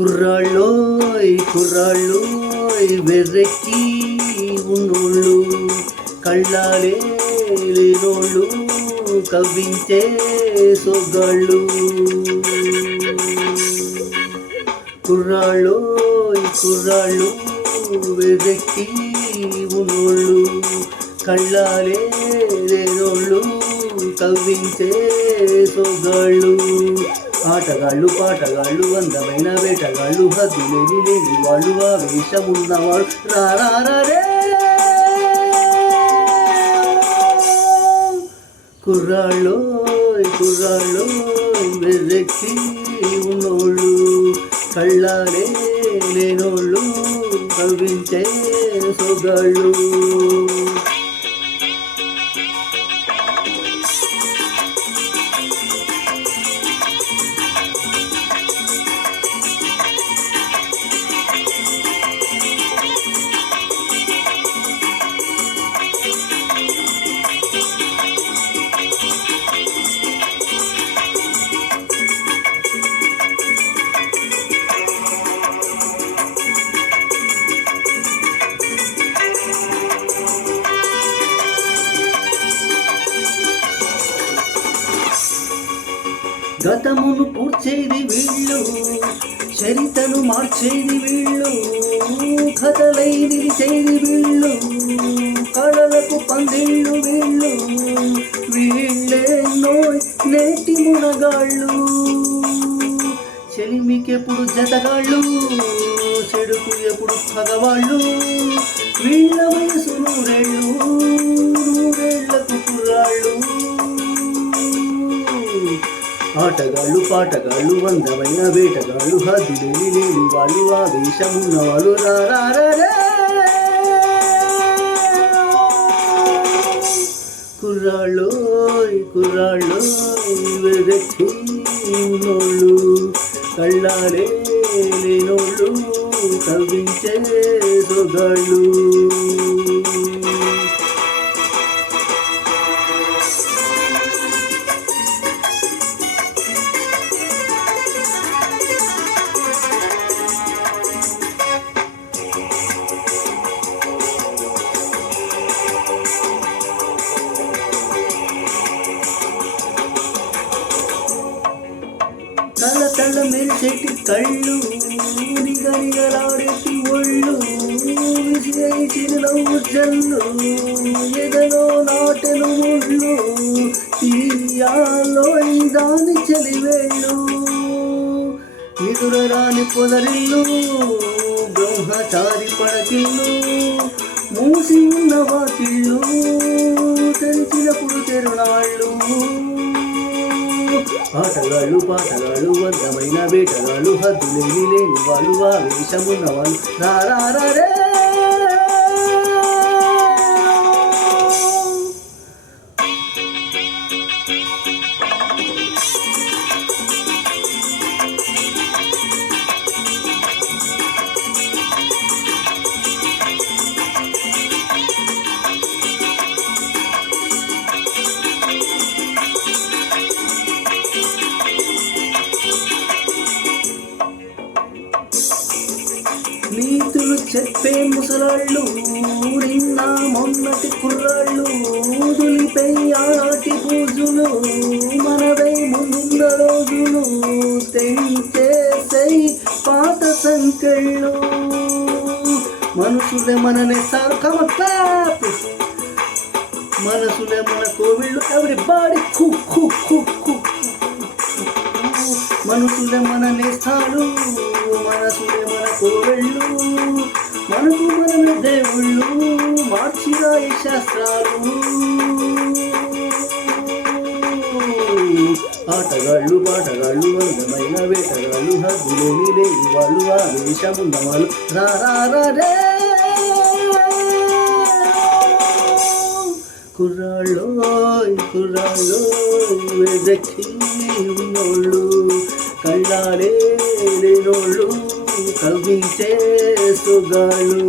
కుర్రాళ్ళోయ్ కుర్రాళ్ళోయ్ వెర్రెక్కి ఉన్నోళ్ళు కళ్ళాలే లేనోళ్ళు కవ్వించే సొగ్గాళ్ళు. కుర్రాళ్ళోయ్ కుర్రాళ్ళు వెర్రెక్కి ఉన్నోళ్ళు కళ్ళాలే లేనోళ్ళు కవ్వించే సొగ్గాళ్ళు. ఆటగాళ్ళు పాటగాళ్ళు అందమైన వేటగాళ్ళు హద్దులేని లేని వాళ్ళు ఆవేశమున్నవాడు రారారే కుర్రాళ్ళు కుర్రాళ్ళు వెర్రెక్కి ఉన్నోళ్ళు. కళ్ళారే లేనోళ్ళు కవించే సోగాళ్ళు. గతమును కూర్చేది వీళ్ళు చరితను మార్చేది వీళ్ళు కథలై నిలిచేది వీళ్ళు కళలకు పందిళ్ళు వీళ్ళు వీళ్ళేనో నేటి మునగాళ్ళు. చెలిమికెప్పుడు జతగాళ్ళు చెడుకు ఎప్పుడు పగవాళ్ళు వీళ్ళ ఆటగాళ్ళు పాటగాళ్ళు అందమైన వేటగాళ్ళు హద్దులేని లేని వాళ్ళు ఆవేశమున్న వాళ్ళు రారారే కుర్రాళ్ళు కుర్రాళ్ళు వెదక్షిణోళ్ళు కళ్ళాలే లేనోళ్ళు కవ్వించే సొగాళ్ళు తల తల మెరిసెట్టి కళ్ళు నిగనిగలాడేటి ఒళ్ళు విసిరై చిరునవ్వు జల్లు ఎదలో నాటెను ముళ్ళు తీయాలో దాని చలివేళ్ళు ఎదురరాని పొదరిల్లు బ్రహ్మచారి పడకిల్లు మూసి ఉన్న వాకిళ్ళు తెలిసినప్పుడు తెరునాళ్ళు ఆటగాళ్ళు పాటగాళ్ళు అందమైన వేటగాళ్ళు హద్దులేని లేని వాళ్ళు ఆవేశమున్న వాళ్ళు రారారే నీతులు చెప్పే ముసలాళ్ళు నిన్న మొన్నటి కుర్రాళ్ళు ఊదులిపై ఆనాటి పూజులు మనవై ముందున్న రోజులు తెంచేసై పాత సంకెళ్ళు. మనుషులే మననే సార్ కమక్లాప్ మనసులే మన కోవిళ్ళు ఎవరి బాడి కు కు ఖు ఖు మనసులే మన నేస్తాలు మనసులే కోళ్ళు మనకు మనమే దేవుళ్ళు మార్చిరాయి శాస్త్రాలు. ఆటగాళ్ళు పాటగాళ్ళు అందమైన వేటగాళ్ళు హద్దులేని లేని వాళ్ళు ఆవేశమున్న వాళ్ళు రారే కుర్రాళ్ళు కుర్రాళ్ళు వెదకి ఉన్నోళ్ళు కళ్ళాడే లేనోళ్ళు. కవించే సుగాళ్ళు